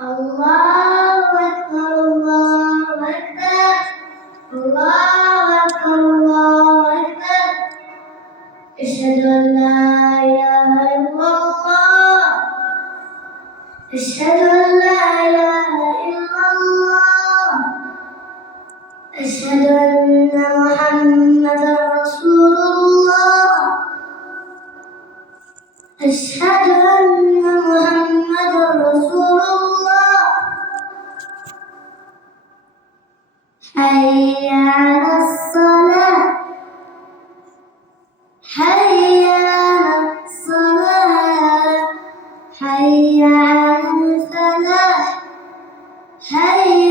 الله أكبر الله أكبر الله أكبر الله أكبر أشهد أن لا إله إلا الله أشهد أن لا إله إلا الله أشهد أن محمدا رسول الله أشهد أن محمدا رسول الله حي على الصلاة حي على الصلاة حي على الفلاح حي